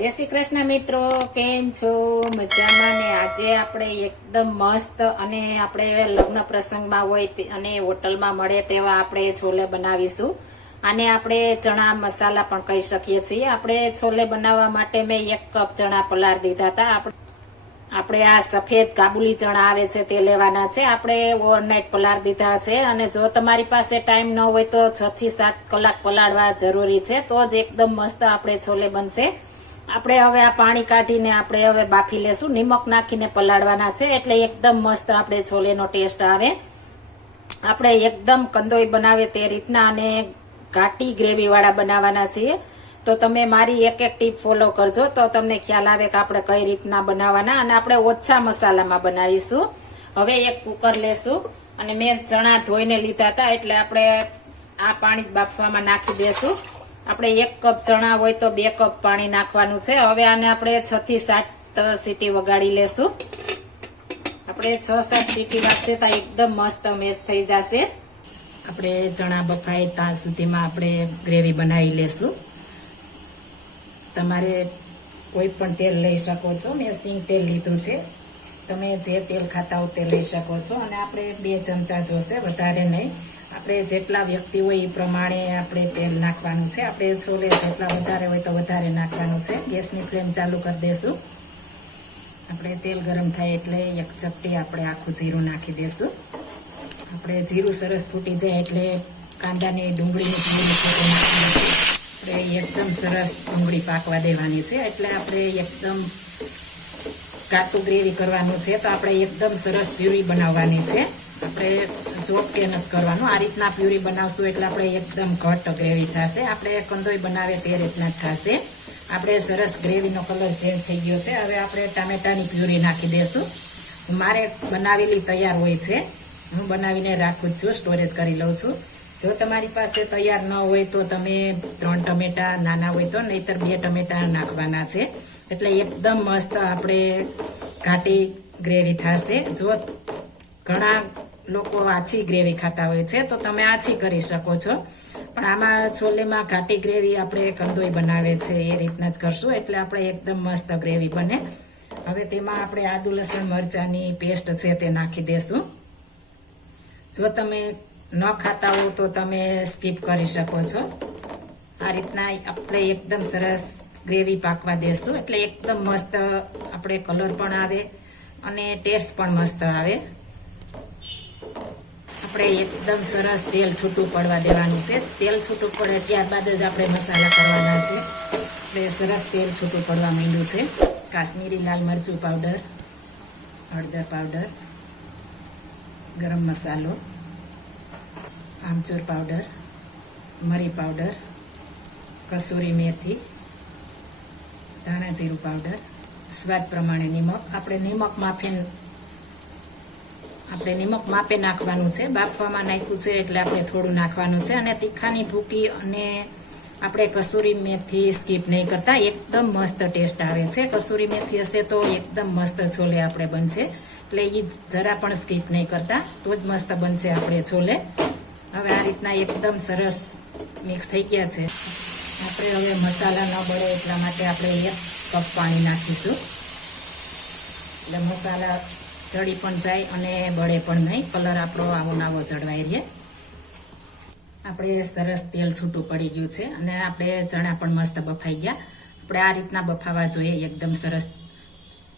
જય શ્રી કૃષ્ણ મિત્રો, કેમ છો? મજામાં ને આજે આપણે એકદમ મસ્ત અને આપણે લગ્ન પ્રસંગમાં હોય અને હોટલમાં મળે તેવા આપણે છોલે બનાવીશું. આને આપણે ચણા મસાલા પણ કહી શકીએ છીએ. આપણે છોલે બનાવવા માટે મેં એક કપ ચણા પલાર દીધા હતા. આપણે આ સફેદ કાબુલી ચણા આવે છે તે લેવાના છે. આપણે ઓવરનાઇટ પલાળ દીધા છે. અને જો તમારી પાસે ટાઈમ ન હોય તો છ થી સાત કલાક પલાળવા જરૂરી છે. તો જ એકદમ મસ્ત આપણે છોલે બનશે. આપણે હવે આ પાણી કાઢીને આપણે હવે બાફી લેશું. નિમક નાખીને પલાળવાના છે. એટલે એકદમ મસ્ત આપણે છોલેનો ટેસ્ટ આવે. આપણે એકદમ કંદોઈ બનાવે તે રીતના અને ઘાટી ગ્રેવીવાળા બનાવવાના છીએ. તો તમે મારી એક એક ટીપ ફોલો કરજો. તો તમને ખ્યાલ આવે કે આપણે કઈ રીતના બનાવવાના. અને આપણે ઓછા મસાલામાં બનાવીશું. હવે એક કુકર લેશું. અને મેં ચણા ધોઈને લીધા હતા. એટલે આપણે આ પાણી બાફવામાં નાખી દેશું. આપણે એક કપ ચણા હોય તો બે કપ પાણી નાખવાનું છે. હવે આને આપણે છ થી સાત સીટી વગાડી લેશું. આપણે છ, સાત સીટી વાગશે તો એકદમ મસ્ત મેશ થઈ જશે. આપણે ચણા બફાય ત્યાં સુધીમાં આપણે ગ્રેવી બનાવી લેશું. તમારે કોઈ પણ તેલ લઈ શકો છો. મેં સિંગ તેલ લીધું છે. તમે જે તેલ ખાતા હો તે લઈ શકો છો. અને આપણે બે ચમચા જોશે, વધારે નહીં. આપણે જેટલા વ્યક્તિ હોય એ પ્રમાણે આપણે તેલ નાખવાનું છે. આપણે છોલે જેટલા વધારે હોય તો વધારે નાખવાનું છે. ગેસની ફ્લેમ ચાલુ કરી દઈશું આપણે તેલ ગરમ થાય એટલે એક ચપટી આપણે આખું જીરું નાખી દઈશું આપણે જીરું સરસ ફૂટી જાય એટલે કાંદાની ડુંગળીની પૂરી આપણે એકદમ સરસ ડુંગળી પાકવા દેવાની છે. એટલે આપણે એકદમ કાચું ગ્રેવી કરવાનું છે. તો આપણે એકદમ સરસ પ્યુરી બનાવવાની છે. આપણે જોક કે નથી કરવાનું. આ રીતના પ્યુરી બનાવશું એટલે આપણે એકદમ ઘટ ગ્રેવી થશે. આપણે કંદોઈ બનાવે તે રીતના થશે. આપણે સરસ ગ્રેવીનો કલર ચેન્જ થઈ ગયો છે. હવે આપણે ટામેટાની પ્યુરી નાખી દઈશું મારે બનાવેલી તૈયાર હોય છે. હું બનાવીને રાખું છું, સ્ટોરેજ કરી લઉં છું. જો તમારી પાસે તૈયાર ન હોય તો તમે ત્રણ ટમેટા નાના હોય તો, નહીતર બે ટમેટા નાખવાના છે. એટલે એકદમ મસ્ત આપણે ઘાટી ગ્રેવી થશે. જો ઘણા લોકો આછી ગ્રેવી ખાતા હોય છે, તો તમે આછી કરી શકો છો. પણ આમાં છોલેમાં ઘાટી ગ્રેવી આપણે કંદોઈ બનાવે છે, એ રીતના જ કરશું, એટલે આપણે એકદમ મસ્ત ગ્રેવી બને. હવે તેમાં આપણે આદુ, લસણ, મરચાંની પેસ્ટ છે તે નાખી દેશું. જો તમે ન ખાતા હો તો તમે સ્કીપ કરી શકો છો. આ રીતના આપણે એકદમ સરસ ગ્રેવી પાકવા દેશું, એટલે એકદમ મસ્ત આપણે કલર પણ આવે અને ટેસ્ટ પણ મસ્ત આવે. આપણે એકદમ સરસ તેલ છૂટું પડવા દેવાનું છે. તેલ છૂટું પડે ત્યારબાદ જ આપણે મસાલા કરવાના છે. એટલે સરસ તેલ છૂટું પડવા માંડ્યું છે. કાશ્મીરી લાલ મરચું પાવડર, હળદર પાવડર, ગરમ મસાલો, આમચૂર પાવડર, મરી પાવડર, કસૂરી મેથી, ધાણા જીરું પાવડર, સ્વાદ પ્રમાણે નિમક. આપણે નિમક માફે આપણે નિમક માપે નાખવાનું છે, બાફવામાં નાખ્યું છે એટલે આપણે થોડું નાખવાનું છે અને તીખાની ભૂકી અને આપણે કસૂરી મેથી સ્કીપ નહીં કરતા, એકદમ મસ્ત ટેસ્ટ આવે છે. કસૂરી મેથી હશે તો એકદમ મસ્ત છોલે આપણે બનશે, એટલે એ જરા પણ સ્કીપ નહીં કરતા, તો જ મસ્ત બનશે આપણે છોલે. હવે આ રીતના એકદમ સરસ મિક્સ થઈ ગયા છે. આપણે હવે મસાલા ન બળે એટલા માટે આપણે એક કપ પાણી નાખીશું. એટલે મસાલા ચડી પણ જાય અને બળે પણ નહીં. કલર આપણો આવો નાવો ચડવાઈ રહે. આપણે સરસ તેલ છૂટું પડી ગયું છે અને આપણે ચણા પણ મસ્ત બફાઈ ગયા. આપણે આ રીતના બફાવા જોઈએ, એકદમ સરસ.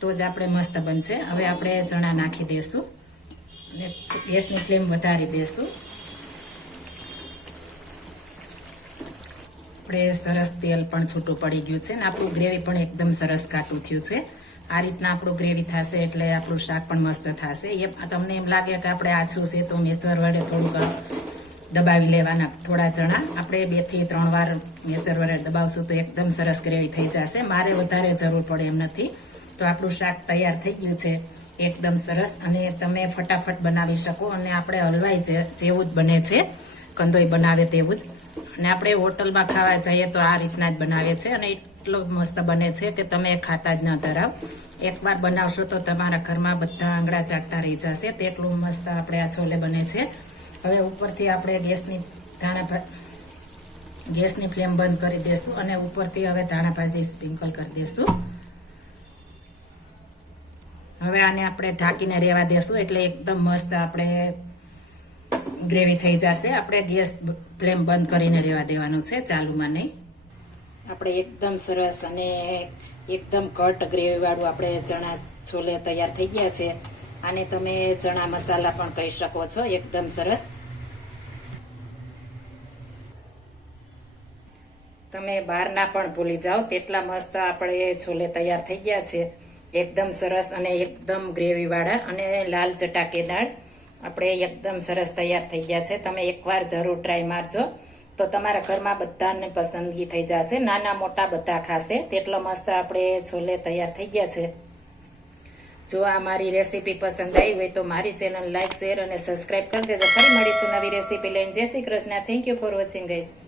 તો જ આપણે મસ્ત બનશે. હવે આપણે ચણા નાખી દઈશું અને ગેસની ફ્લેમ વધારી દઈશું આપણે સરસ તેલ પણ છૂટું પડી ગયું છે ને આપણું ગ્રેવી પણ એકદમ સરસ કાટું થયું છે. આ રીતના આપણું ગ્રેવી થશે એટલે આપણું શાક પણ મસ્ત થશે. એ તમને એમ લાગે કે આપણે આછું છે તો મેસર વડે થોડુંક દબાવી લેવાના થોડા ચણા આપણે બેથી ત્રણ વાર મેસર વડે દબાવશું તો એકદમ સરસ ગ્રેવી થઈ જશે. મારે વધારે જરૂર પડે એમ નથી. તો આપણું શાક તૈયાર થઈ ગયું છે. એકદમ સરસ. અને તમે ફટાફટ બનાવી શકો અને આપણે હલવાઈ જેવું જ બને છે. કંદોઈ બનાવે તેવું જ. અને આપણે હોટલમાં ખાવા જઈએ તો આ રીતના જ બનાવે છે. અને એટલો મસ્ત બને છે કે તમે ખાતા જ ન ધરાવ એકવાર બનાવશો તો તમારા ઘરમાં બધા આંગળા ચાટતા રહી જશે. તેટલું મસ્ત આપણે આ છોલે બને છે. હવે ઉપરથી આપણે ગેસની ધાણા ગેસની ફ્લેમ બંધ કરી દઈશું અને ઉપરથી હવે ધાણા ભાજી સ્પ્રિંકલ કરી દઈશું હવે આને આપણે ઢાંકીને રહેવા દેશું એટલે એકદમ મસ્ત આપણે ગ્રેવી થઈ જશે. આપણે ગેસ ફ્લેમ બંધ કરીને રહેવા દેવાનું છે. ચાલુમાં નહીં. આપણે એકદમ સરસ અને એકદમ કટ ગ્રેવીવાળું આપણે ચણા છોલે તૈયાર થઈ ગયા છે. આને તમે ચણા મસાલા પણ કહી શકો છો. એકદમ સરસ. તમે બહારના પણ ભૂલી જાઓ. તેટલા મસ્ત આપણે છોલે તૈયાર થઈ ગયા છે. એકદમ સરસ અને એકદમ ગ્રેવીવાળા અને લાલ ચટાકેદાર. આપણે એકદમ સરસ તૈયાર થઈ ગયા છે. તમે એકવાર જરૂર ટ્રાય મારજો. તો તમારા ઘરમાં બધાને પસંદગી થઈ જશે. નાના મોટા બધા ખાશે. તેટલો મસ્ત આપણે છોલે તૈયાર થઈ ગયા છે. જો આ મારી રેસીપી પસંદ આવી હોય તો મારી ચેનલ લાઈક, શેર અને સબસ્ક્રાઇબ કરી દેજો. ફરી મળીશું નવી રેસીપી લઈને. જય Shri Krishna. Thank you for watching guys